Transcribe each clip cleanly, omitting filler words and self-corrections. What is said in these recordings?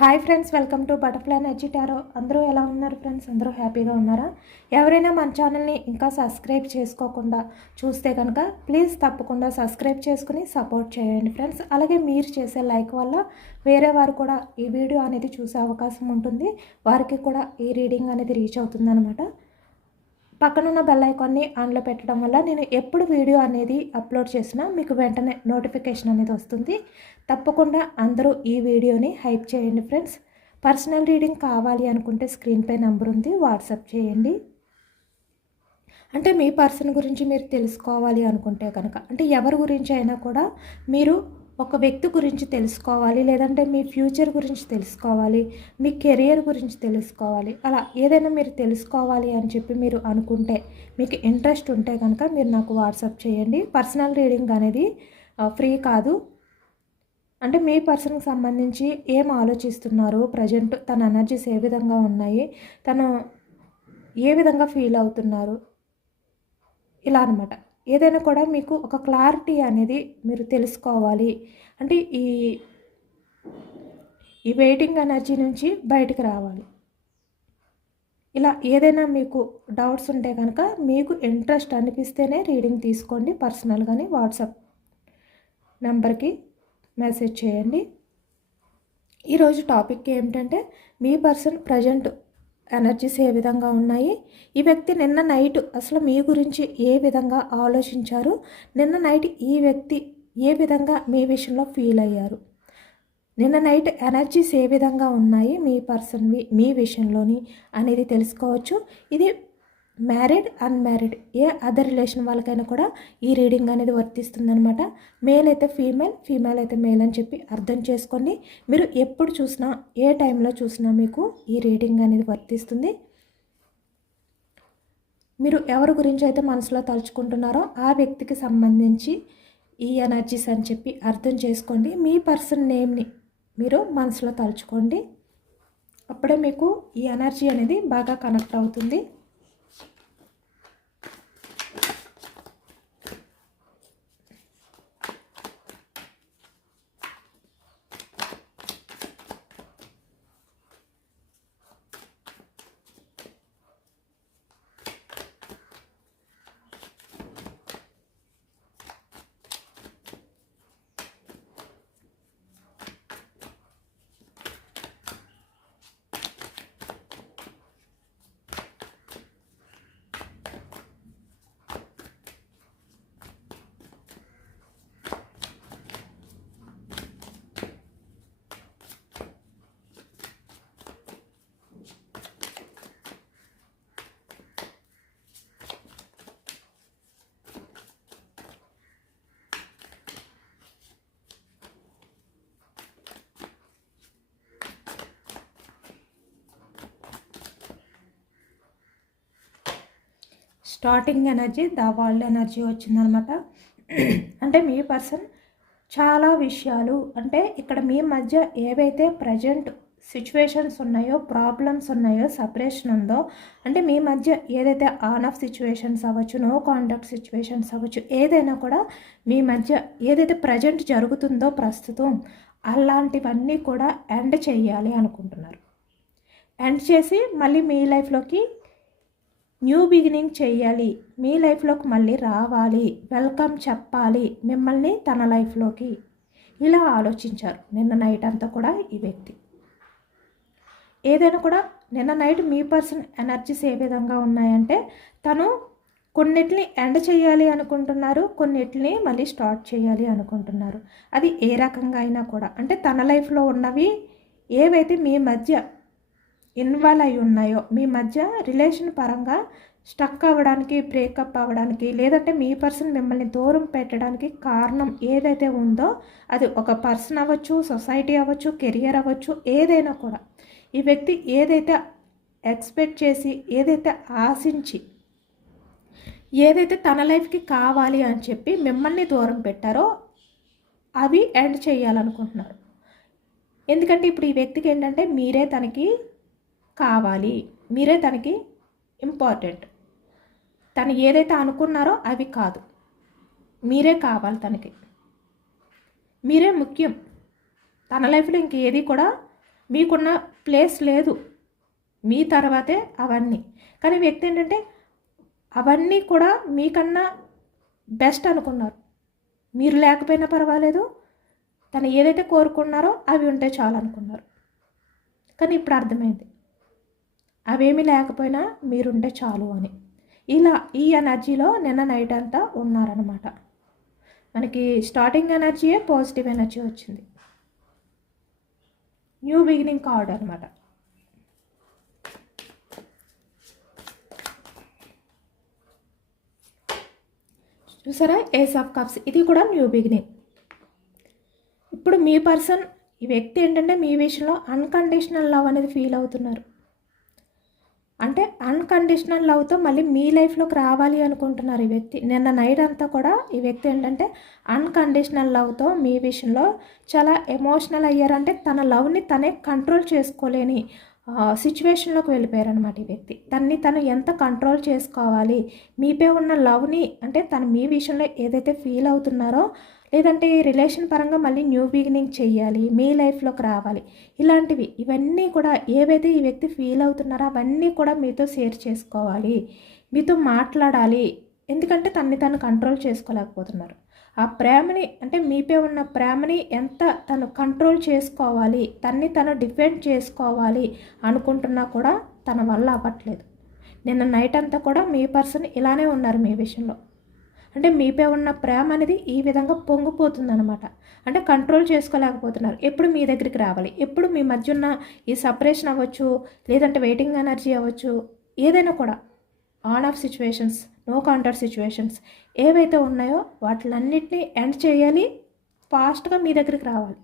Hi friends, welcome to butterfly energy tarot. అందరూ ఎలా ఉన్నారు ఫ్రెండ్స్? అందరూ హ్యాపీగా ఉన్నారా? ఎవరైనా మన ఛానల్ని ఇంకా సబ్స్క్రైబ్ చేసుకోకుండా చూస్తే కనుక ప్లీజ్ తప్పకుండా సబ్స్క్రైబ్ చేసుకుని సపోర్ట్ చేయండి ఫ్రెండ్స్. అలాగే మీరు చేసే లైక్ వల్ల వేరే వారు కూడా ఈ వీడియో అనేది చూసే అవకాశం ఉంటుంది. వారికి కూడా ఈ రీడింగ్ అనేది రీచ్ అవుతుందన్నమాట. పక్కనున్న బెల్ ఐకాన్ని ఆన్లో పెట్టడం వల్ల నేను ఎప్పుడు వీడియో అనేది అప్లోడ్ చేసినా మీకు వెంటనే నోటిఫికేషన్ అనేది వస్తుంది. తప్పకుండా అందరూ ఈ వీడియోని హైప్ చేయండి ఫ్రెండ్స్. పర్సనల్ రీడింగ్ కావాలి అనుకుంటే స్క్రీన్పై నెంబర్ ఉంది, వాట్సాప్ చేయండి. అంటే మీ పర్సన్ గురించి మీరు తెలుసుకోవాలి అనుకుంటే కనుక, అంటే ఎవరి గురించి అయినా కూడా మీరు ఒక వ్యక్తి గురించి తెలుసుకోవాలి, లేదంటే మీ ఫ్యూచర్ గురించి తెలుసుకోవాలి, మీ కెరియర్ గురించి తెలుసుకోవాలి, అలా ఏదైనా మీరు తెలుసుకోవాలి అని చెప్పి మీరు అనుకుంటే, మీకు ఇంట్రెస్ట్ ఉంటే కనుక మీరు నాకు వాట్సాప్ చేయండి. పర్సనల్ రీడింగ్ అనేది ఫ్రీ కాదు. అంటే మీ పర్సన్కి సంబంధించి ఏం ఆలోచిస్తున్నారు, ప్రజెంట్ తన ఎనర్జీస్ ఏ విధంగా ఉన్నాయి, తను ఏ విధంగా ఫీల్ అవుతున్నారు, ఇలా అనమాట. ఏదైనా కూడా మీకు ఒక క్లారిటీ అనేది మీరు తెలుసుకోవాలి అంటే ఈ వెయిటింగ్ ఎనర్జీ నుంచి బయటికి రావాలి. ఇలా ఏదైనా మీకు డౌట్స్ ఉంటే కనుక, మీకు ఇంట్రెస్ట్ అనిపిస్తేనే రీడింగ్ తీసుకోండి. పర్సనల్ కానీ వాట్సాప్ నెంబర్కి మెసేజ్ చేయండి. ఈరోజు టాపిక్ ఏమిటంటే, మీ పర్సన్ ప్రజెంట్ ఎనర్జీస్ ఏ విధంగా ఉన్నాయి, ఈ వ్యక్తి నిన్న నైట్ అసలు మీ గురించి ఏ విధంగా ఆలోచించారు, నిన్న నైట్ ఈ వ్యక్తి ఏ విధంగా మీ విషయంలో ఫీల్ అయ్యారు, నిన్న నైట్ ఎనర్జీస్ ఏ విధంగా ఉన్నాయి మీ పర్సన్వి మీ విషయంలోని అనేది తెలుసుకోవచ్చు. ఇది మ్యారీడ్, అన్మ్యారీడ్ ఏ అదర్ రిలేషన్ వాళ్ళకైనా కూడా ఈ రీడింగ్ అనేది వర్తిస్తుందనమాట. మేల్ అయితే ఫీమేల్, ఫీమేల్ అయితే మేల్ అని చెప్పి అర్థం చేసుకోండి. మీరు ఎప్పుడు చూసినా, ఏ టైంలో చూసినా మీకు ఈ రీడింగ్ అనేది వర్తిస్తుంది. మీరు ఎవరి గురించి అయితే మనసులో తలుచుకుంటున్నారో ఆ వ్యక్తికి సంబంధించి ఈ ఎనర్జీస్ అని చెప్పి అర్థం చేసుకోండి. మీ పర్సన్ నేమ్ని మీరు మనసులో తలుచుకోండి. అప్పుడే మీకు ఈ ఎనర్జీ అనేది బాగా కనెక్ట్ అవుతుంది. Starting energy the world energy వచ్చిందనమాట. అంటే మీ పర్సన్ చాలా విషయాలు, అంటే ఇక్కడ మీ మధ్య ఏవైతే ప్రజెంట్ సిచ్యువేషన్స్ ఉన్నాయో, ప్రాబ్లమ్స్ ఉన్నాయో, సపరేషన్ ఉందో, అంటే మీ మధ్య ఏదైతే ఆన్ ఆఫ్ సిచ్యువేషన్స్ అవ్వచ్చు, నో కాంటాక్ట్ సిచ్యువేషన్స్ అవ్వచ్చు, ఏదైనా కూడా మీ మధ్య ఏదైతే ప్రజెంట్ జరుగుతుందో ప్రస్తుతం, అలాంటివన్నీ కూడా ఎండ్ చేయాలి అనుకుంటున్నారు. ఎండ్ చేసి మళ్ళీ మీ లైఫ్లోకి న్యూ బిగినింగ్ చేయాలి, మీ లైఫ్లోకి మళ్ళీ రావాలి, వెల్కమ్ చెప్పాలి మిమ్మల్ని తన లైఫ్లోకి, ఇలా ఆలోచించారు నిన్న నైట్ అంతా కూడా ఈ వ్యక్తి. ఏదైనా కూడా నిన్న నైట్ మీ పర్సన్ ఎనర్జీస్ ఏ విధంగా ఉన్నాయంటే, తను కొన్నిటిని ఎండ్ చేయాలి అనుకుంటున్నారు, కొన్నిటిని మళ్ళీ స్టార్ట్ చేయాలి అనుకుంటున్నారు. అది ఏ రకంగా అయినా కూడా, అంటే తన లైఫ్లో ఉన్నవి ఏవైతే మీ మధ్య ఇన్వాల్వ్ అయి ఉన్నాయో, మీ మధ్య రిలేషన్ పరంగా స్టక్ అవ్వడానికి, బ్రేకప్ అవ్వడానికి, లేదంటే మీ పర్సన్ మిమ్మల్ని దూరం పెట్టడానికి కారణం ఏదైతే ఉందో, అది ఒక పర్సన్ అవ్వచ్చు, సొసైటీ అవ్వచ్చు, కెరియర్ అవ్వచ్చు, ఏదైనా కూడా ఈ వ్యక్తి ఏదైతే ఎక్స్పెక్ట్ చేసి, ఏదైతే ఆశించి, ఏదైతే తన లైఫ్కి కావాలి అని చెప్పి మిమ్మల్ని దూరం పెట్టారో అవి ఎండ్ చేయాలనుకుంటున్నారు. ఎందుకంటే ఇప్పుడు ఈ వ్యక్తికి ఏంటంటే, మీరే తనకి కావాలి, మీరే తనకి ఇంపార్టెంట్, తను ఏదైతే అనుకున్నారో అవి కాదు, మీరే కావాలి తనకి, మీరే ముఖ్యం. తన లైఫ్లో ఇంకేది కూడా మీకున్న ప్లేస్ లేదు, మీ తర్వాతే అవన్నీ. కానీ వ్యక్తి ఏంటంటే అవన్నీ కూడా మీకన్నా బెస్ట్ అనుకున్నారు. మీరు లేకపోయినా పర్వాలేదు, తను ఏదైతే కోరుకున్నారో అవి ఉంటే చాలు అనుకున్నారు. కానీ ఇప్పుడు అర్థమైంది అవేమీ లేకపోయినా మీరుంటే చాలు అని. ఇలా ఈ ఎనర్జీలో నిన్న నైట్ అంతా ఉన్నారనమాట. మనకి స్టార్టింగ్ ఎనర్జీయే పాజిటివ్ ఎనర్జీ వచ్చింది. న్యూ బిగినింగ్ కార్డ్ అనమాట. చూసారా, ఏస్ ఆఫ్ కప్స్, ఇది కూడా న్యూ బిగినింగ్. ఇప్పుడు మీ పర్సన్, ఈ వ్యక్తి ఏంటంటే మీ విషయంలో అన్కండిషనల్ లవ్ అనేది ఫీల్ అవుతున్నారు. అంటే అన్కండిషనల్ లవ్తో మళ్ళీ మీ లైఫ్లోకి రావాలి అనుకుంటున్నారు ఈ వ్యక్తి. నిన్న నైట్ అంతా కూడా ఈ వ్యక్తి ఏంటంటే అన్కండిషనల్ లవ్తో మీ విషయంలో చాలా ఎమోషనల్ అయ్యారు. అంటే తన లవ్ని తనే కంట్రోల్ చేసుకోలేని సిచ్యువేషన్లోకి వెళ్ళిపోయారనమాట ఈ వ్యక్తి. తను ఎంత కంట్రోల్ చేసుకోవాలి, మీపై ఉన్న లవ్ని, అంటే తను మీ విషయంలో ఏదైతే ఫీల్ అవుతున్నారో, లేదంటే రిలేషన్ పరంగా మళ్ళీ న్యూ బిగినింగ్ చెయ్యాలి, మీ లైఫ్లోకి రావాలి, ఇలాంటివి ఇవన్నీ కూడా ఏవైతే ఈ వ్యక్తి ఫీల్ అవుతున్నారో అవన్నీ కూడా మీతో షేర్ చేసుకోవాలి, మీతో మాట్లాడాలి. ఎందుకంటే తను కంట్రోల్ చేసుకోలేకపోతున్నారు. ఆ ప్రేమని, అంటే మీపై ఉన్న ప్రేమని ఎంత తను కంట్రోల్ చేసుకోవాలి, తను డిఫెండ్ చేసుకోవాలి అనుకుంటున్నా కూడా తన వల్ల అవ్వట్లేదు. నిన్న నైట్ అంతా కూడా మీ పర్సన్ ఇలానే ఉన్నారు మీ విషయంలో. అంటే మీపై ఉన్న ప్రేమ అనేది ఈ విధంగా పొంగిపోతుందన్నమాట. అంటే కంట్రోల్ చేసుకోలేకపోతున్నారు. ఎప్పుడు మీ దగ్గరికి రావాలి, ఎప్పుడు మీ మధ్య ఉన్న ఈ సపరేషన్ అవ్వచ్చు, లేదంటే వెయిటింగ్ ఎనర్జీ అవ్వచ్చు, ఏదైనా కూడా on off situations, no contact situations ఏవైతే ఉన్నాయో వాటిలన్నిటినీ ఎండ్ చేయాలి, ఫాస్ట్గా మీ దగ్గరికి రావాలి.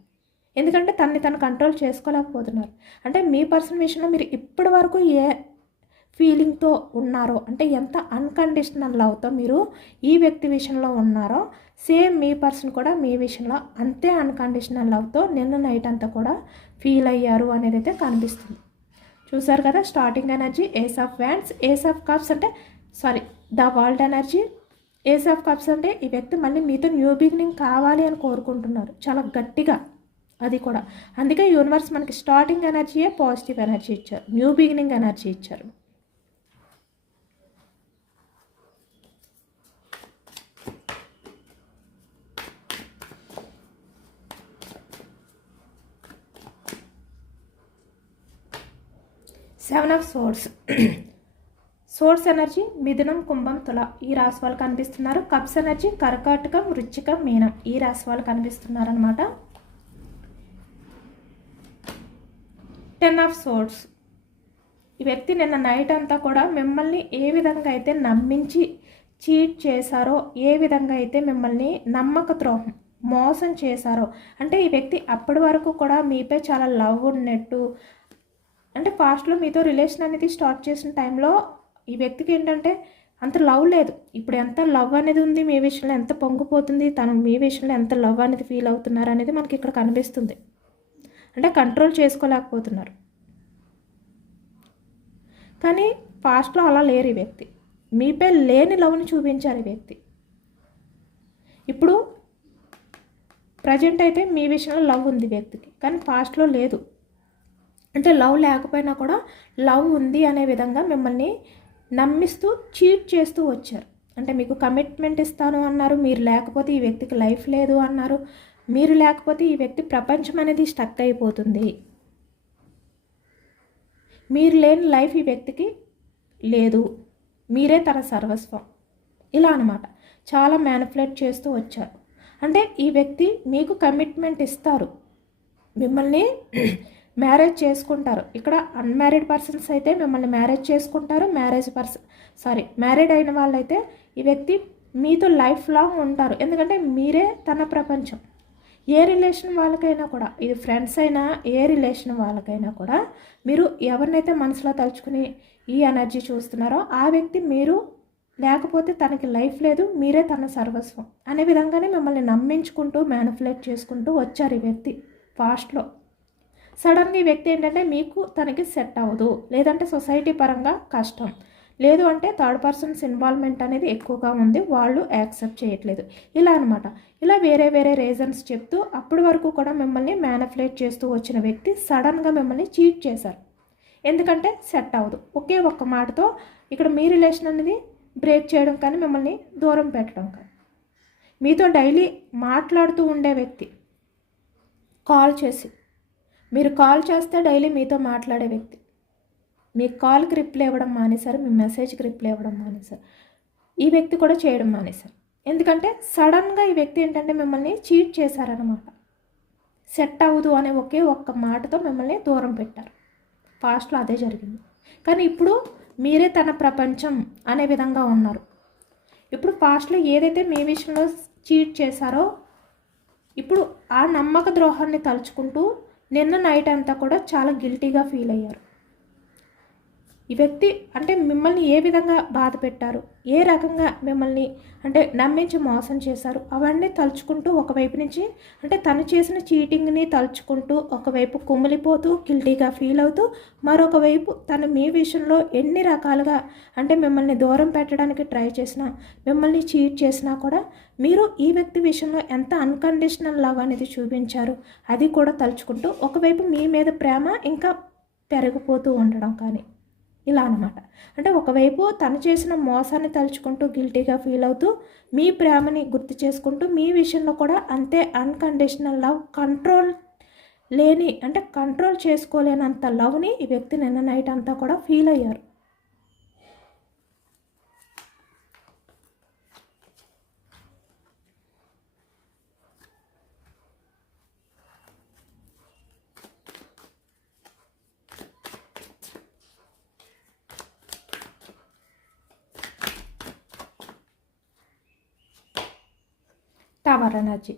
ఎందుకంటే తను కంట్రోల్ చేసుకోలేకపోతున్నారు. అంటే మీ పర్సన్ విషయంలో మీరు ఇప్పటి వరకు ఏ ఫీలింగ్తో ఉన్నారో, అంటే ఎంత అన్కండిషనల్ లవ్తో మీరు ఈ వ్యక్తి విషయంలో ఉన్నారో, సేమ్ మీ పర్సన్ కూడా మీ విషయంలో అంతే అన్కండిషనల్ లవ్తో నిన్న నైట్ అంతా కూడా ఫీల్ అయ్యారు అనేది అయితే కనిపిస్తుంది. చూసారు కదా, starting energy ace of wands, ace of cups అంటే the world energy. Ace of cups అంటే ఈ వ్యక్తి మళ్ళీ మీతో న్యూ బిగినింగ్ కావాలి అని కోరుకుంటున్నారు చాలా గట్టిగా. అది కూడా అందుకే యూనివర్స్ మనకి స్టార్టింగ్ ఎనర్జీయే పాజిటివ్ ఎనర్జీ ఇచ్చారు, న్యూ బిగినింగ్ ఎనర్జీ ఇచ్చారు. Seven of swords, swords energy మిథునం, కుంభం, తుల ఈ రాశి వాళ్ళు కనిపిస్తున్నారు. కప్స్ ఎనర్జీ కర్కాటకం, వృశ్చికం, మీనం ఈ రాశి వాళ్ళు కనిపిస్తున్నారు అనమాట. 10 ఆఫ్ సోర్స్, ఈ వ్యక్తి నిన్న నైట్ అంతా కూడా మిమ్మల్ని ఏ విధంగా అయితే నమ్మించి చీట్ చేశారో, ఏ విధంగా అయితే మిమ్మల్ని నమ్మక ద్రోహం మోసం చేశారో, అంటే ఈ వ్యక్తి అప్పటి వరకు కూడా మీపై చాలా లవ్ ఉన్నట్టు, అంటే ఫాస్ట్లో మీతో రిలేషన్ అనేది స్టార్ట్ చేసిన టైంలో ఈ వ్యక్తికి ఏంటంటే అంత లవ్ లేదు. ఇప్పుడు ఎంత లవ్ అనేది ఉంది మీ విషయంలో, ఎంత పొంగిపోతుంది, తను మీ విషయంలో ఎంత లవ్ అనేది ఫీల్ అవుతున్నారు అనేది మనకి ఇక్కడ కనిపిస్తుంది. అంటే కంట్రోల్ చేసుకోలేకపోతున్నారు. కానీ ఫాస్ట్లో అలా లేరు ఈ వ్యక్తి. మీపై లేని లవ్ని చూపించారు ఈ వ్యక్తి. ఇప్పుడు ప్రజెంట్ అయితే మీ విషయంలో లవ్ ఉంది వ్యక్తికి, కానీ ఫాస్ట్లో లేదు. అంటే లవ్ లేకపోయినా కూడా లవ్ ఉంది అనే విధంగా మిమ్మల్ని నమ్మిస్తూ చీట్ చేస్తూ వచ్చారు. అంటే మీకు కమిట్మెంట్ ఇస్తాను అన్నారు, మీరు లేకపోతే ఈ వ్యక్తికి లైఫ్ లేదు అన్నారు, మీరు లేకపోతే ఈ వ్యక్తి ప్రపంచం అనేది స్టక్ అయిపోతుంది, మీరు లేని లైఫ్ ఈ వ్యక్తికి లేదు, మీరే తన సర్వస్వం, ఇలా అనమాట చాలా మ్యానిపులేట్ చేస్తూ వచ్చారు. అంటే ఈ వ్యక్తి మీకు కమిట్మెంట్ ఇస్తారు, మిమ్మల్ని మ్యారేజ్ చేసుకుంటారు. ఇక్కడ అన్మ్యారీడ్ పర్సన్స్ అయితే మిమ్మల్ని మ్యారేజ్ చేసుకుంటారు, మ్యారీడ్ అయిన వాళ్ళైతే ఈ వ్యక్తి మీతో లైఫ్ లాంగ్ ఉంటారు. ఎందుకంటే మీరే తన ప్రపంచం. ఏ రిలేషన్ వాళ్ళకైనా కూడా, ఇది ఫ్రెండ్స్ అయినా ఏ రిలేషన్ వాళ్ళకైనా కూడా, మీరు ఎవరినైతే మనసులో తలుచుకుని ఈ ఎనర్జీ చూస్తున్నారో ఆ వ్యక్తి మీరు లేకపోతే తనకి లైఫ్ లేదు, మీరే తన సర్వస్వం అనే విధంగానే మిమ్మల్ని నమ్మించుకుంటూ మ్యానిపులేట్ చేసుకుంటూ వచ్చారు ఈ వ్యక్తి ఫాస్ట్లో. సడన్గా ఈ వ్యక్తి ఏంటంటే మీకు తనకి సెట్ అవ్వదు, లేదంటే సొసైటీ పరంగా కష్టం, లేదు అంటే థర్డ్ పర్సన్స్ ఇన్వాల్వ్మెంట్ అనేది ఎక్కువగా ఉంది, వాళ్ళు యాక్సెప్ట్ చేయట్లేదు, ఇలా అనమాట. ఇలా వేరే వేరే రీజన్స్ చెప్తూ అప్పటి వరకు కూడా మిమ్మల్ని మ్యానిపులేట్ చేస్తూ వచ్చిన వ్యక్తి సడన్గా మిమ్మల్ని చీట్ చేశారు. ఎందుకంటే సెట్ అవ్వదు, ఒకే ఒక్క మాటతో ఇక్కడ మీ రిలేషన్ అనేది బ్రేక్ చేయడం కానీ మిమ్మల్ని దూరం పెట్టడం కానీ. మీతో డైలీ మాట్లాడుతూ ఉండే వ్యక్తి కాల్ చేసి, మీరు కాల్ చేస్తే డైలీ మీతో మాట్లాడే వ్యక్తి మీ కాల్కి రిప్లై ఇవ్వడం మానేశారు, మీ మెసేజ్కి రిప్లై ఇవ్వడం మానేశారు, ఈ వ్యక్తి కూడా చేయడం మానేశారు. ఎందుకంటే సడన్గా ఈ వ్యక్తి ఏంటంటే మిమ్మల్ని చీట్ చేశారనమాట. సెట్ అవ్వదు అనే ఒకే ఒక్క మాటతో మిమ్మల్ని దూరం పెట్టారు. పాస్ట్లో అదే జరిగింది. కానీ ఇప్పుడు మీరే తన ప్రపంచం అనే విధంగా ఉన్నారు. ఇప్పుడు పాస్ట్లో ఏదైతే మీ విషయంలో చీట్ చేశారో ఇప్పుడు ఆ నమ్మక ద్రోహాన్ని తలుచుకుంటూ నిన్న నైట్ అంతా కూడా చాలా గిల్టీగా ఫీల్ అయ్యారు. ఈ వ్యక్తి అంటే మిమ్మల్ని ఏ విధంగా బాధ పెట్టారు, ఏ రకంగా మిమ్మల్ని అంటే నమ్మించి మోసం చేశారు, అవన్నీ తలుచుకుంటూ ఒకవైపు నుంచి అంటే తను చేసిన చీటింగ్ని తలుచుకుంటూ ఒకవైపు కుమిలిపోతూ గిల్టీగా ఫీల్ అవుతూ, మరొక వైపు తను మీ విషయంలో ఎన్ని రకాలుగా అంటే మిమ్మల్ని దూరం పెట్టడానికి ట్రై చేసినా, మిమ్మల్ని చీట్ చేసినా కూడా మీరు ఈ వ్యక్తి విషయంలో ఎంత అన్కండిషనల్ లవ్ అనేది చూపించారు అది కూడా తలుచుకుంటూ ఒకవైపు మీ మీద ప్రేమ ఇంకా పెరిగిపోతూ ఉండడం కానీ ఇలా అనమాట. అంటే ఒకవైపు తను చేసిన మోసాన్ని తలుచుకుంటూ గిల్టీగా ఫీల్ అవుతూ మీ ప్రేమని గుర్తు చేసుకుంటూ మీ విషయంలో కూడా అంతే అన్కండిషనల్ లవ్, కంట్రోల్ లేని అంటే కంట్రోల్ చేసుకోలేనంత లవ్ని ఈ వ్యక్తి నిన్న నైట్ అంతా కూడా ఫీల్ అయ్యారు. టవర్ ఎనర్జీ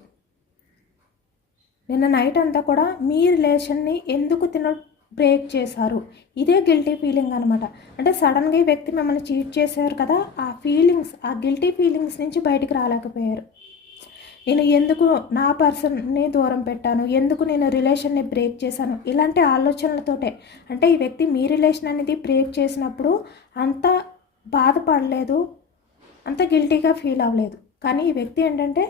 నిన్న నైట్ అంతా కూడా మీ రిలేషన్ని ఎందుకు బ్రేక్ చేశారు, ఇదే గిల్టీ ఫీలింగ్ అనమాట. అంటే సడన్గా ఈ వ్యక్తి మిమ్మల్ని చీట్ చేశారు కదా, ఆ ఫీలింగ్స్, ఆ గిల్టీ ఫీలింగ్స్ నుంచి బయటికి రాలేకపోయారు. నేను ఎందుకు నా పర్సన్ని దూరం పెట్టాను, ఎందుకు నేను రిలేషన్ని బ్రేక్ చేశాను, ఇలాంటి ఆలోచనలతోటే. అంటే ఈ వ్యక్తి మీ రిలేషన్ అనేది బ్రేక్ చేసినప్పుడు అంత బాధపడలేదు, అంత గిల్టీగా ఫీల్ అవ్వలేదు. కానీ ఈ వ్యక్తి ఏంటంటే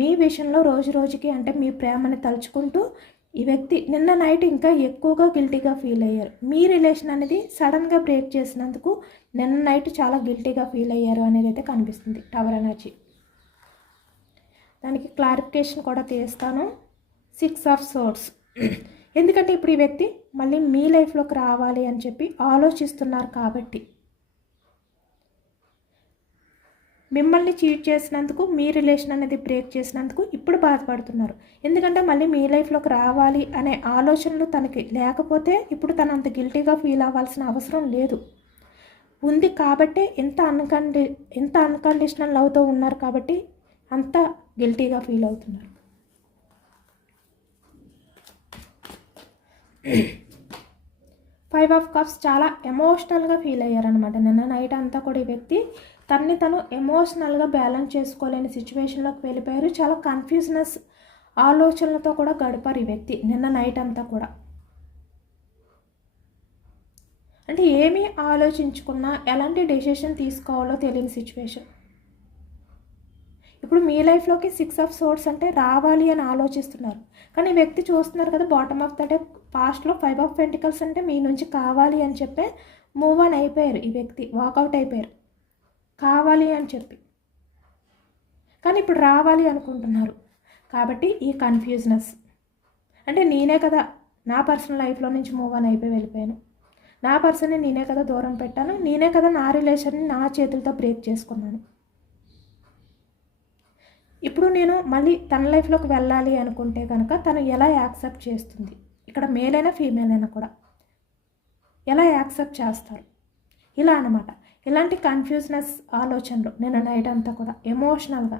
మీ విషయంలో రోజు రోజుకి అంటే మీ ప్రేమని తలుచుకుంటూ ఈ వ్యక్తి నిన్న నైట్ ఇంకా ఎక్కువగా గిల్టీగా ఫీల్ అయ్యారు. మీ రిలేషన్ అనేది సడన్గా బ్రేక్ చేసినందుకు నిన్న నైట్ చాలా గిల్టీగా ఫీల్ అయ్యారు అనేది అయితే కనిపిస్తుంది టవర్ ఎనర్జీ. దానికి క్లారిఫికేషన్ కూడా తీస్తాను. 6 ఆఫ్ సోర్డ్స్. ఎందుకంటే ఇప్పుడు ఈ వ్యక్తి మళ్ళీ మీ లైఫ్లోకి రావాలి అని చెప్పి ఆలోచిస్తున్నారు కాబట్టి, మిమ్మల్ని చీట్ చేసినందుకు మీ రిలేషన్ అనేది బ్రేక్ చేసినందుకు ఇప్పుడు బాధపడుతున్నారు. ఎందుకంటే మళ్ళీ మీ లైఫ్లోకి రావాలి అనే ఆలోచనలు తనకి లేకపోతే ఇప్పుడు తను అంత గిల్టీగా ఫీల్ అవ్వాల్సిన అవసరం లేదు. ఉంది కాబట్టే ఎంత అన్కండిషనల్ లవ్తో ఉన్నారు కాబట్టి అంత గిల్టీగా ఫీల్ అవుతున్నారు. ఫైవ్ ఆఫ్ కప్స్ చాలా ఎమోషనల్గా ఫీల్ అయ్యారనమాట. నిన్న నైట్ అంతా కూడా ఈ వ్యక్తి తన్ని తను ఎమోషనల్గా బ్యాలెన్స్ చేసుకోలేని సిచ్యువేషన్లోకి వెళ్ళిపోయారు. చాలా కన్ఫ్యూజనెస్ ఆలోచనలతో కూడా గడిపారు ఈ వ్యక్తి నిన్న నైట్ అంతా కూడా. అంటే ఏమీ ఆలోచించుకున్నా ఎలాంటి డెసిషన్ తీసుకోవాలో తెలియని సిచ్యువేషన్. ఇప్పుడు మీ లైఫ్లోకి 6 ఆఫ్ సోర్డ్స్ అంటే రావాలి అని ఆలోచిస్తున్నారు. కానీ ఈ వ్యక్తి చూస్తున్నారు కదా, బాటమ్ ఆఫ్ ద డెక్ పాస్ట్లో 5 ఆఫ్ పెంటికల్స్ అంటే మీ నుంచి కావాలి అని చెప్పి మూవ్ ఆన్ అయిపోయారు. ఈ వ్యక్తి వాకౌట్ అయిపోయారు కావాలి అని చెప్పి. కానీ ఇప్పుడు రావాలి అనుకుంటున్నారు కాబట్టి ఈ కన్ఫ్యూజనెస్. అంటే నేనే కదా నా పర్సనల్ లైఫ్లో నుంచి మూవ్ ఆన్ అయిపోయి వెళ్ళిపోయాను, నా పర్సన్ని నేనే కదా దూరం పెట్టాను, నేనే కదా నా రిలేషన్ని నా చేతులతో బ్రేక్ చేసుకున్నాను. ఇప్పుడు నేను మళ్ళీ తన లైఫ్లోకి వెళ్ళాలి అనుకుంటే కనుక తను ఎలా యాక్సెప్ట్ చేస్తుంది, ఇక్కడ మేల్ అయినా ఫీమేల్ అయినా కూడా ఎలా యాక్సెప్ట్ చేస్తారు, ఇలా అనమాట. ఇలాంటి కన్ఫ్యూజ్నెస్ ఆలోచనలు నేను నైట్ అంతా కూడా ఎమోషనల్గా.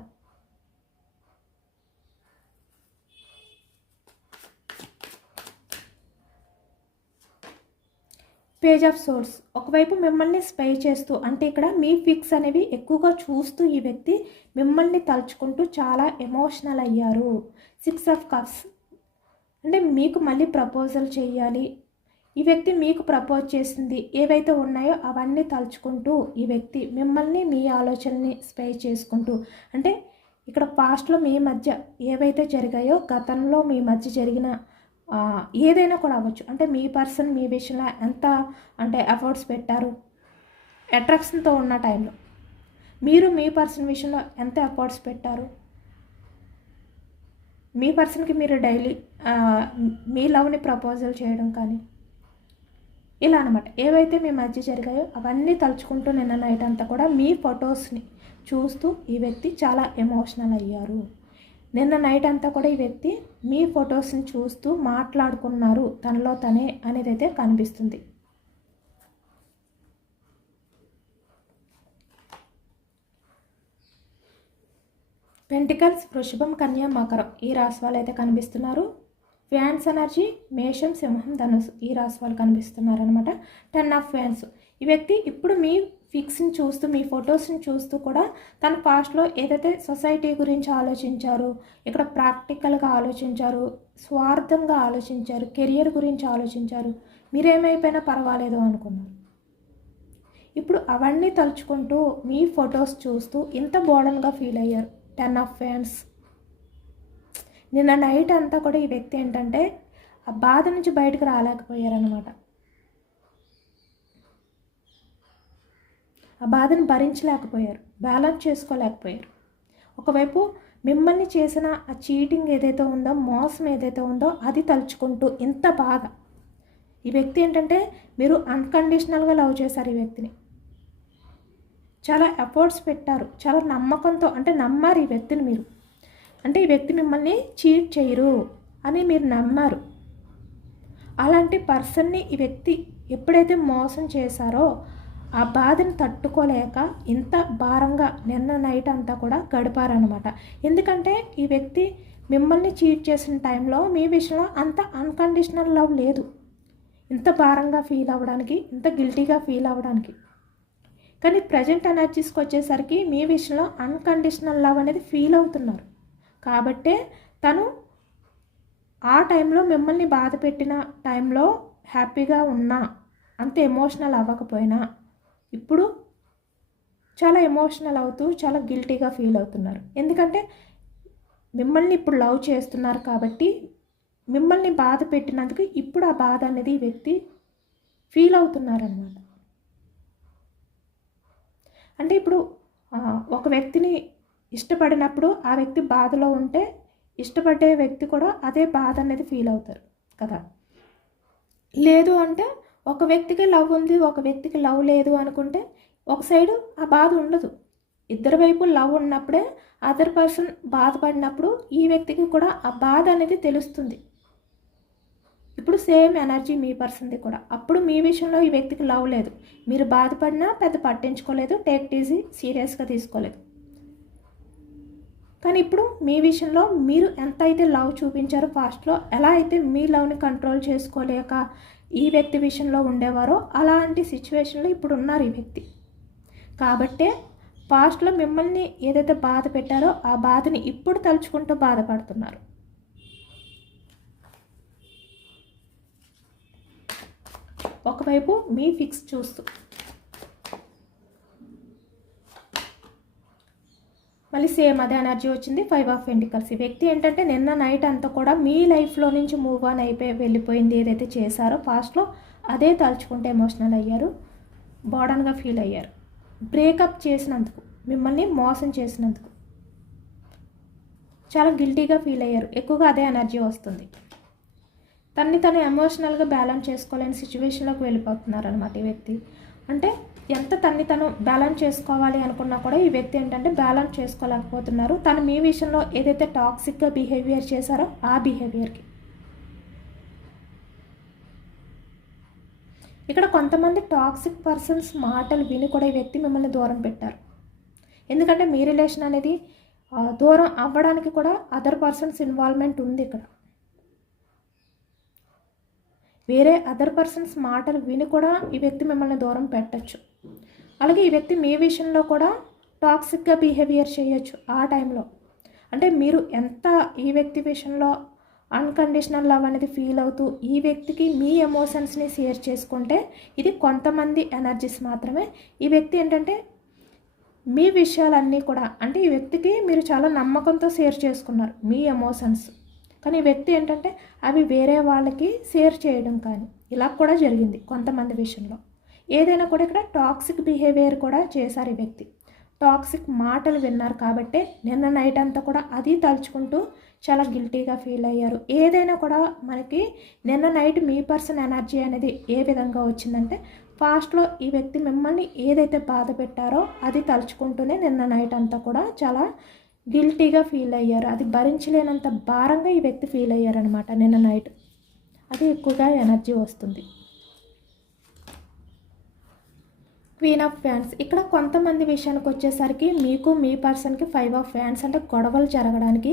పేజ్ ఆఫ్ సోర్స్ ఒకవైపు మిమ్మల్ని స్పై చేస్తూ అంటే ఇక్కడ మీ ఫిక్స్ అనేవి ఎక్కువగా చూస్తూ ఈ వ్యక్తి మిమ్మల్ని తలుచుకుంటూ చాలా ఎమోషనల్ అయ్యారు. 6 ఆఫ్ కప్స్ అంటే మీకు మళ్ళీ ప్రపోజల్ చేయాలి, ఈ వ్యక్తి మీకు ప్రపోజ్ చేసింది ఏవైతే ఉన్నాయో అవన్నీ తలుచుకుంటూ ఈ వ్యక్తి మిమ్మల్ని మీ ఆలోచనని స్పై చేసుకుంటూ, అంటే ఇక్కడ పాస్ట్లో మీ మధ్య ఏవైతే జరిగాయో గతంలో మీ మధ్య జరిగిన ఏదైనా కూడా అవ్వచ్చు. అంటే మీ పర్సన్ మీ విషయంలో ఎంత అంటే ఎఫర్ట్స్ పెట్టారు, అట్రాక్షన్తో ఉన్న టైంలో మీరు మీ పర్సన్ విషయంలో ఎంత ఎఫర్ట్స్ పెట్టారు, మీ పర్సన్కి మీరు డైలీ మీ లవ్ని ప్రపోజల్ చేయడం కానీ ఇలా అనమాట. ఏవైతే మీ మధ్య జరిగాయో అవన్నీ తలుచుకుంటూ నిన్న నైట్ అంతా కూడా మీ ఫొటోస్ని చూస్తూ ఈ వ్యక్తి చాలా ఎమోషనల్ అయ్యారు. నిన్న నైట్ అంతా కూడా ఈ వ్యక్తి మీ ఫొటోస్ని చూస్తూ మాట్లాడుకున్నారు తనలో తనే అనేది అయితే కనిపిస్తుంది. పెంటికల్స్, వృషభం, కన్యా, మకరం ఈ రాశి వాళ్ళు అయితే కనిపిస్తున్నారు. ఫ్యాన్స్ ఎనర్జీ మేషం, సింహం, ధనుసు ఈ రాశి వాళ్ళు కనిపిస్తున్నారు అనమాట. 10 ఆఫ్ ఫ్యాన్స్. ఈ వ్యక్తి ఇప్పుడు మీ ఫిక్స్ని చూస్తూ మీ ఫొటోస్ని చూస్తూ కూడా తన పాస్ట్లో ఏదైతే సొసైటీ గురించి ఆలోచించారు, ఇక్కడ ప్రాక్టికల్గా ఆలోచించారు, స్వార్థంగా ఆలోచించారు, కెరియర్ గురించి ఆలోచించారు, మీరేమైపోయినా పర్వాలేదు అనుకున్నారు. ఇప్పుడు అవన్నీ తలుచుకుంటూ మీ ఫొటోస్ చూస్తూ ఇంత బోర్డన్గా ఫీల్ అయ్యారు. 10 ఆఫ్ ఫ్యాన్స్. నిన్న నైట్ అంతా కూడా ఈ వ్యక్తి ఏంటంటే ఆ బాధ నుంచి బయటకు రాలేకపోయారనమాట. ఆ బాధను భరించలేకపోయారు, బ్యాలెన్స్ చేసుకోలేకపోయారు. ఒకవైపు మిమ్మల్ని చేసిన ఆ చీటింగ్ ఏదైతే ఉందో, మోసం ఏదైతే ఉందో అది తలుచుకుంటూ ఇంత బాధ. ఈ వ్యక్తి ఏంటంటే మీరు అన్కండిషనల్గా లవ్ చేశారు ఈ వ్యక్తిని, చాలా ఎఫర్ట్స్ పెట్టారు, చాలా నమ్మకంతో, అంటే నమ్మారు ఈ వ్యక్తిని మీరు. అంటే ఈ వ్యక్తి మిమ్మల్ని చీట్ చేయరు అని మీరు నమ్మారు. అలాంటి పర్సన్ని ఈ వ్యక్తి ఎప్పుడైతే మోసం చేశారో ఆ బాధని తట్టుకోలేక ఇంత భారంగా నిన్న నైట్ అంతా కూడా గడిపారనమాట. ఎందుకంటే ఈ వ్యక్తి మిమ్మల్ని చీట్ చేసిన టైంలో మీ విషయంలో అంత అన్కండిషనల్ లవ్ లేదు, ఇంత భారంగా ఫీల్ అవ్వడానికి, ఇంత గిల్టీగా ఫీల్ అవ్వడానికి. కానీ ప్రజెంట్ ఎనర్జీస్కి వచ్చేసరికి మీ విషయంలో అన్కండిషనల్ లవ్ అనేది ఫీల్ అవుతున్నారు. కాబట్టే తను ఆ టైంలో మిమ్మల్ని బాధ పెట్టిన టైంలో హ్యాపీగా ఉన్నా, అంత ఎమోషనల్ అవ్వకపోయినా ఇప్పుడు చాలా ఎమోషనల్ అవుతూ చాలా గిల్టీగా ఫీల్ అవుతున్నారు. ఎందుకంటే మిమ్మల్ని ఇప్పుడు లవ్ చేస్తున్నారు కాబట్టి మిమ్మల్ని బాధ పెట్టినందుకు ఇప్పుడు ఆ బాధ అనేది ఈ వ్యక్తి ఫీల్ అవుతున్నారనమాట. అంటే ఇప్పుడు ఒక వ్యక్తిని ఇష్టపడినప్పుడు ఆ వ్యక్తి బాధలో ఉంటే ఇష్టపడే వ్యక్తి కూడా అదే బాధ అనేది ఫీల్ అవుతారు కదా. లేదు అంటే ఒక వ్యక్తికి లవ్ ఉంది, ఒక వ్యక్తికి లవ్ లేదు అనుకుంటే ఒక సైడు ఆ బాధ ఉండదు. ఇద్దరు వైపు లవ్ ఉన్నప్పుడే అదర్ పర్సన్ బాధపడినప్పుడు ఈ వ్యక్తికి కూడా ఆ బాధ అనేది తెలుస్తుంది. ఇప్పుడు సేమ్ ఎనర్జీ మీ పర్సన్ది కూడా. అప్పుడు మీ విషయంలో ఈ వ్యక్తికి లవ్ లేదు, మీరు బాధపడినా పెద్ద పట్టించుకోలేదు, టేక్ ఇట్ ఈజీ, సీరియస్గా తీసుకోలేదు. కానీ ఇప్పుడు మీ విషయంలో మీరు ఎంత అయితే లవ్ చూపించారో పాస్ట్లో, ఎలా అయితే మీ లవ్ని కంట్రోల్ చేసుకోలేక ఈ వ్యక్తి విషయంలో ఉండేవారో అలాంటి సిచ్యువేషన్లో ఇప్పుడు ఉన్నారు ఈ వ్యక్తి. కాబట్టే పాస్ట్లో మిమ్మల్ని ఏదైతే బాధ పెట్టారో ఆ బాధని ఇప్పుడు తలుచుకుంటూ బాధపడుతున్నారు. ఒకవైపు మీ ఫిక్స్ చూస్తూ మళ్ళీ సేమ్ అదే ఎనర్జీ వచ్చింది. 5 ఆఫ్ పెంటికల్స్. ఈ వ్యక్తి ఏంటంటే నిన్న నైట్ అంతా కూడా మీ లైఫ్లో నుంచి మూవ్ ఆన్ అయిపోయి వెళ్ళిపోయింది ఏదైతే చేశారో పాస్ట్లో అదే తలుచుకుంటే ఎమోషనల్ అయ్యారు, బోర్డన్గా ఫీల్ అయ్యారు. బ్రేకప్ చేసినందుకు, మిమ్మల్ని మోసం చేసినందుకు చాలా గిల్టీగా ఫీల్ అయ్యారు. ఎక్కువగా అదే ఎనర్జీ వస్తుంది. తను ఎమోషనల్గా బ్యాలెన్స్ చేసుకోలేని సిచ్యువేషన్లోకి వెళ్ళిపోతున్నారు అనమాట ఈ వ్యక్తి. అంటే ఎంత తను బ్యాలెన్స్ చేసుకోవాలి అనుకున్నా కూడా ఈ వ్యక్తి ఏంటంటే బ్యాలెన్స్ చేసుకోలేకపోతున్నారు. తను మీ విషయంలో ఏదైతే టాక్సిక్గా బిహేవియర్ చేశారో ఆ బిహేవియర్కి. ఇక్కడ కొంతమంది టాక్సిక్ పర్సన్స్ మాటలు విని కూడా ఈ వ్యక్తి మిమ్మల్ని దూరం పెట్టారు. ఎందుకంటే మీ రిలేషన్ అనేది దూరం అవ్వడానికి కూడా అదర్ పర్సన్స్ ఇన్వాల్వ్మెంట్ ఉంది. ఇక్కడ వేరే అదర్ పర్సన్స్ మాటలు విని కూడా ఈ వ్యక్తి మిమ్మల్ని దూరం పెట్టచ్చు. అలాగే ఈ వ్యక్తి మీ విషయంలో కూడా టాక్సిక్గా బిహేవియర్ చేయొచ్చు ఆ టైంలో. అంటే మీరు ఎంత ఈ వ్యక్తి విషయంలో అన్కండిషనల్ లవ్ అనేది ఫీల్ అవుతూ ఈ వ్యక్తికి మీ ఎమోషన్స్ని షేర్ చేసుకుంటే ఇది కొంతమంది ఎనర్జీస్ మాత్రమే. ఈ వ్యక్తి ఏంటంటే మీ విషయాలన్నీ కూడా అంటే ఈ వ్యక్తికి మీరు చాలా నమ్మకంతో షేర్ చేసుకున్నారు మీ ఎమోషన్స్, కానీ ఈ వ్యక్తి ఏంటంటే అవి వేరే వాళ్ళకి షేర్ చేయడం కానీ ఇలా కూడా జరిగింది కొంతమంది విషయంలో. ఏదైనా కూడా ఇక్కడ టాక్సిక్ బిహేవియర్ కూడా చేశారు ఈ వ్యక్తి. టాక్సిక్ మాటలు విన్నారు కాబట్టి నిన్న నైట్ అంతా కూడా అది తలుచుకుంటూ చాలా గిల్టీగా ఫీల్ అయ్యారు. ఏదైనా కూడా మనకి నిన్న నైట్ మీ పర్సన్ ఎనర్జీ అనేది ఏ విధంగా వచ్చిందంటే ఫాస్ట్లో ఈ వ్యక్తి మిమ్మల్ని ఏదైతే బాధ పెట్టారో అది తలుచుకుంటూనే నిన్న నైట్ అంతా కూడా చాలా గిల్టీగా ఫీల్ అయ్యారు. అది భరించలేనంత భారంగా ఈ వ్యక్తి ఫీల్ అయ్యారనమాట నిన్న నైట్. అది ఎక్కువగా ఎనర్జీ వస్తుంది. క్వీన్ ఆఫ్ ఫ్యాన్స్ ఇక్కడ కొంతమంది విషయానికి వచ్చేసరికి మీకు మీ పర్సన్కి 5 ఆఫ్ ఫ్యాన్స్ అంటే గొడవలు జరగడానికి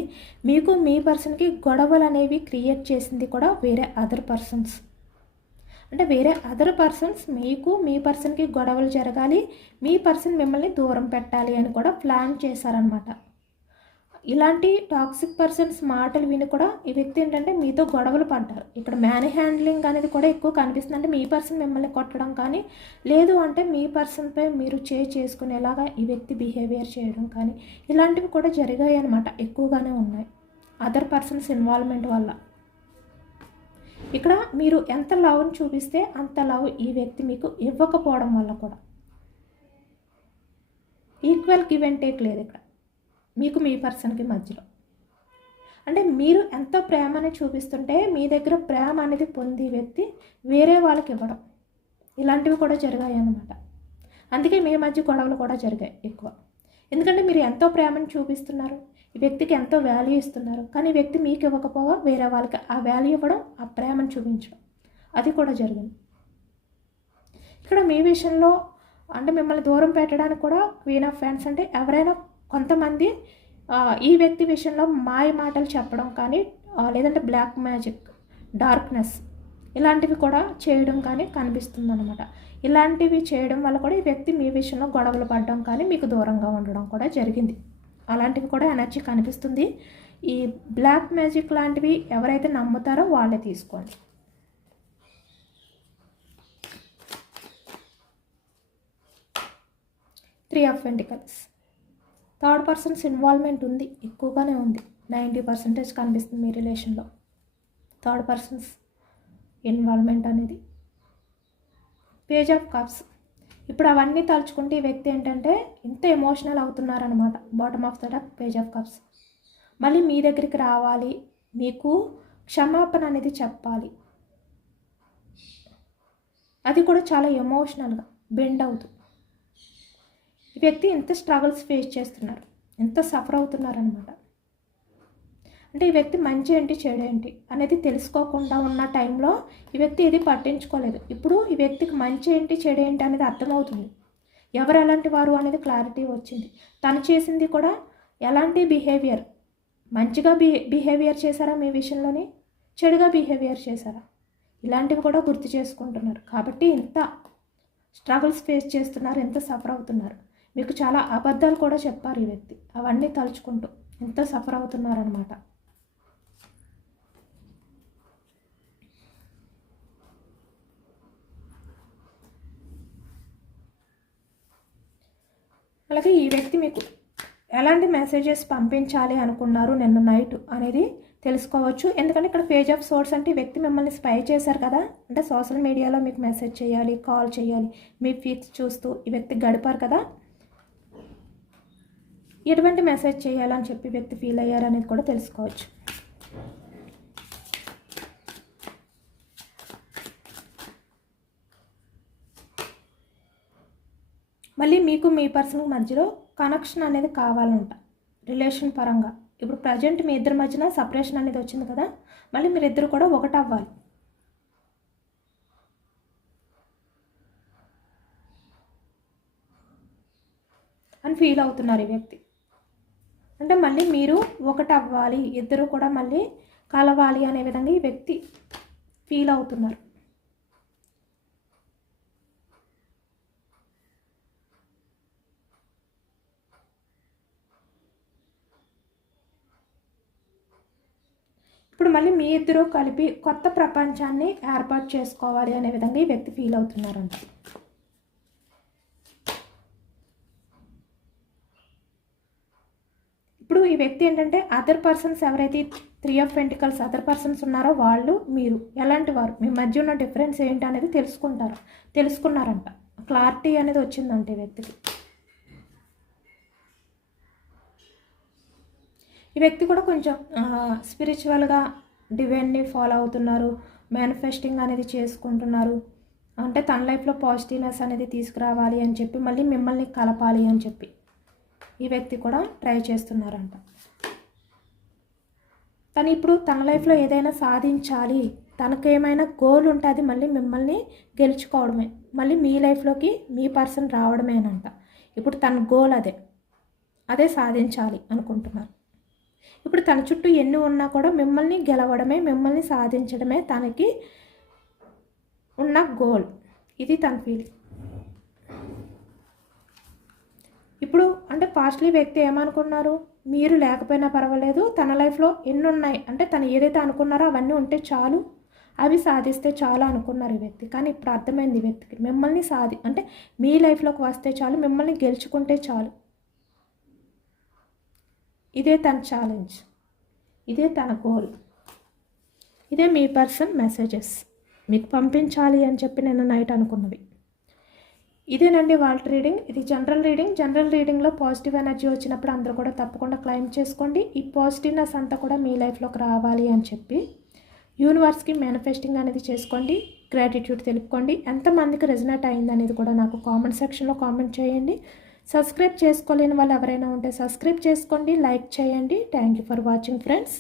మీకు మీ పర్సన్కి గొడవలు అనేవి క్రియేట్ చేసింది కూడా వేరే అదర్ పర్సన్స్. అంటే వేరే అదర్ పర్సన్స్ మీకు మీ పర్సన్కి గొడవలు జరగాలి, మీ పర్సన్ మిమ్మల్ని దూరం పెట్టాలి అని కూడా ప్లాన్ చేశారనమాట. ఇలాంటి టాక్సిక్ పర్సన్స్ మాటలు విని కూడా ఈ వ్యక్తి ఏంటంటే మీతో గొడవలు పడ్డారు. ఇక్కడ మ్యాన్ హ్యాండ్లింగ్ అనేది కూడా ఎక్కువ కనిపిస్తుంది. అంటే మీ పర్సన్ మిమ్మల్ని కొట్టడం కానీ లేదు అంటే మీ పర్సన్పై మీరు చేసుకునేలాగా ఈ వ్యక్తి బిహేవియర్ చేయడం కానీ ఇలాంటివి కూడా జరిగాయి అనమాట. ఎక్కువగానే ఉన్నాయి అదర్ పర్సన్స్ ఇన్వాల్వ్మెంట్ వల్ల. ఇక్కడ మీరు ఎంత లవ్ని చూపిస్తే అంత లవ్ ఈ వ్యక్తి మీకు ఇవ్వకపోవడం వల్ల కూడా ఈక్వల్ గివ్ అండ్ టేక్ లేదు ఇక్కడ మీకు మీ పర్సన్కి మధ్యలో. అంటే మీరు ఎంతో ప్రేమని చూపిస్తుంటే మీ దగ్గర ప్రేమ అనేది పొంది వ్యక్తి వేరే వాళ్ళకి ఇవ్వడం ఇలాంటివి కూడా జరిగాయి అన్నమాట. అందుకే మీ మధ్య గొడవలు కూడా జరిగాయి ఎక్కువ. ఎందుకంటే మీరు ఎంతో ప్రేమను చూపిస్తున్నారు, ఈ వ్యక్తికి ఎంతో వాల్యూ ఇస్తున్నారు, కానీ ఈ వ్యక్తి మీకు ఇవ్వకపోగా వేరే వాళ్ళకి ఆ వాల్యూ ఇవ్వడం, ఆ ప్రేమను చూపించడం అది కూడా జరిగింది. ఇక్కడ మీ విషయంలో అంటే మిమ్మల్ని దూరం పెట్టడానికి కూడా క్వీన్ ఆఫ్ ఫ్యాన్స్ అంటే ఎవరైనా కొంతమంది ఈ వ్యక్తి విషయంలో మాయ మాటలు చెప్పడం కానీ లేదంటే బ్లాక్ మ్యాజిక్, డార్క్నెస్ ఇలాంటివి కూడా చేయడం కానీ కనిపిస్తుంది అనమాట. ఇలాంటివి చేయడం వల్ల కూడా ఈ వ్యక్తి మీ విషయంలో గొడవలు పడడం కానీ మీకు దూరంగా ఉండడం కూడా జరిగింది. అలాంటివి కూడా ఎనర్జీ కనిపిస్తుంది. ఈ బ్లాక్ మ్యాజిక్ లాంటివి ఎవరైతే నమ్ముతారో వాళ్ళే తీసుకోండి. Three of pentacles third persons involvement ఉంది, ఎక్కువగానే ఉంది. 90% కనిపిస్తుంది మీ రిలేషన్లో థర్డ్ పర్సన్స్ ఇన్వాల్వ్మెంట్ అనేది. పేజ్ ఆఫ్ కప్స్ ఇప్పుడు అవన్నీ తలుచుకుంటే ఈ వ్యక్తి ఏంటంటే ఇంత ఎమోషనల్ అవుతున్నారనమాట. Bottom of the deck page of cups. మళ్ళీ మీ దగ్గరికి రావాలి, మీకు క్షమాపణ అనేది చెప్పాలి. అది కూడా చాలా ఎమోషనల్గా బెండ్ అవుతుంది. ఈ వ్యక్తి ఎంత స్ట్రగుల్స్ ఫేస్ చేస్తున్నారు, ఎంత సఫర్ అవుతున్నారనమాట. అంటే ఈ వ్యక్తి మంచి ఏంటి చెడు ఏంటి అనేది తెలుసుకోకుండా ఉన్న టైంలో ఈ వ్యక్తి ఏది పట్టించుకోలేదు. ఇప్పుడు ఈ వ్యక్తికి మంచి ఏంటి చెడు ఏంటి అనేది అర్థమవుతుంది. ఎవరు ఎలాంటి వారు అనేది క్లారిటీ వచ్చింది. తను చేసింది కూడా ఎలాంటి బిహేవియర్, మంచిగా బిహేవియర్ చేశారా మీ విషయంలోని, చెడుగా బిహేవియర్ చేశారా, ఇలాంటివి కూడా గుర్తు చేసుకుంటున్నారు. కాబట్టి ఇంత స్ట్రగుల్స్ ఫేస్ చేస్తున్నారు, ఎంత సఫర్ అవుతున్నారు. మీకు చాలా అబద్ధాలు కూడా చెప్పారు ఈ వ్యక్తి. అవన్నీ తలుచుకుంటూ ఎంత సఫర్ అవుతున్నారనమాట. అలాగే ఈ వ్యక్తి మీకు ఎలాంటి మెసేజెస్ పంపించాలి అనుకున్నారు నిన్న నైట్ అనేది తెలుసుకోవచ్చు. ఎందుకంటే ఇక్కడ పేజ్ ఆఫ్ సోర్స్ అంటే ఈ వ్యక్తి మిమ్మల్ని స్పై చేశారు కదా, అంటే సోషల్ మీడియాలో మీకు మెసేజ్ చేయాలి, కాల్ చేయాలి, మీ ఫీడ్స్ చూస్తూ ఈ వ్యక్తి గడిపారు కదా, ఎటువంటి మెసేజ్ చేయాలని చెప్పి వ్యక్తి ఫీల్ అయ్యారు అనేది కూడా తెలుసుకోవచ్చు. మళ్ళీ మీకు మీ పర్సన్ మధ్యలో కనెక్షన్ అనేది కావాలంట రిలేషన్ పరంగా. ఇప్పుడు ప్రజెంట్ మీ ఇద్దరి మధ్యన సపరేషన్ అనేది వచ్చింది కదా, మళ్ళీ మీరిద్దరు కూడా ఒకటి అవ్వాలి అని ఫీల్ అవుతున్నారు ఈ వ్యక్తి. అంటే మళ్ళీ మీరు ఒకటి అవ్వాలి, ఇద్దరు కూడా మళ్ళీ కలవాలి అనే విధంగా ఈ వ్యక్తి ఫీల్ అవుతున్నారు. ఇప్పుడు మళ్ళీ మీ ఇద్దరు కలిపి కొత్త ప్రపంచాన్ని ఏర్పాటు చేసుకోవాలి అనే విధంగా ఈ వ్యక్తి ఫీల్ అవుతున్నారంట. ఇప్పుడు ఈ వ్యక్తి ఏంటంటే అదర్ పర్సన్స్ ఎవరైతే 3 ఆఫ్ పెంటికల్స్ అదర్ పర్సన్స్ ఉన్నారో వాళ్ళు మీరు ఎలాంటి వారు, మీ మధ్య ఉన్న డిఫరెన్స్ ఏంటి అనేది తెలుసుకున్నారంట. క్లారిటీ అనేది వచ్చిందంట ఈ వ్యక్తికి. ఈ వ్యక్తి కూడా కొంచెం స్పిరిచువల్గా డివైన్ని ఫాలో అవుతున్నారు, మేనిఫెస్టింగ్ అనేది చేసుకుంటున్నారు. అంటే తన లైఫ్లో పాజిటివ్నెస్ అనేది తీసుకురావాలి అని చెప్పి మళ్ళీ మిమ్మల్ని కలపాలి అని చెప్పి ఈ వ్యక్తి కూడా ట్రై చేస్తున్నారంట. తను ఇప్పుడు తన లైఫ్లో ఏదైనా సాధించాలి, తనకేమైనా గోల్ ఉంటుంది, మళ్ళీ మిమ్మల్ని గెలుచుకోవడమే, మళ్ళీ మీ లైఫ్లోకి మీ పర్సన్ రావడమేనంట. ఇప్పుడు తన గోల్ అదే సాధించాలి అనుకుంటున్నారు. ఇప్పుడు తన చుట్టూ ఎన్ని ఉన్నా కూడా మిమ్మల్ని గెలవడమే, మిమ్మల్ని సాధించడమే తనకి ఉన్న గోల్. ఇది తన ఫీలింగ్. ఇప్పుడు అంటే పాస్ట్లీ వ్యక్తి ఏమనుకున్నారు, మీరు లేకపోయినా పర్వాలేదు, తన లైఫ్లో ఎన్ని ఉన్నాయి అంటే తను ఏదైతే అనుకున్నారో అవన్నీ ఉంటే చాలు, అవి సాధిస్తే చాలు అనుకున్నారు ఈ వ్యక్తి. కానీ ఇప్పుడు అర్థమైంది ఈ వ్యక్తికి, మిమ్మల్ని అంటే మీ లైఫ్లోకి వస్తే చాలు, మిమ్మల్ని గెలుచుకుంటే చాలు. ఇదే తన ఛాలెంజ్, ఇదే తన గోల్, ఇదే మీ పర్సన్ మెసేజెస్ మీకు పంపించాలి అని చెప్పి నేను నైట్ అనుకున్నవి. ఇదేనండి వాళ్ళ రీడింగ్. ఇది జనరల్ రీడింగ్. జనరల్ రీడింగ్లో పాజిటివ్ ఎనర్జీ వచ్చినప్పుడు అందరూ కూడా తప్పకుండా క్లైమ్ చేసుకోండి. ఈ పాజిటివ్నెస్ అంతా కూడా మీ లైఫ్లోకి రావాలి అని చెప్పి యూనివర్స్కి మేనిఫెస్టింగ్ అనేది చేసుకోండి, గ్రాటిట్యూడ్ తెలుపుకోండి. ఎంతమందికి రెజనేట్ అయింది అనేది కూడా నాకు కామెంట్ సెక్షన్లో కామెంట్ చేయండి. సబ్స్క్రైబ్ చేసుకోలేని వాళ్ళు ఎవరైనా ఉంటే సబ్స్క్రైబ్ చేసుకోండి, లైక్ చేయండి. Thank you for watching friends.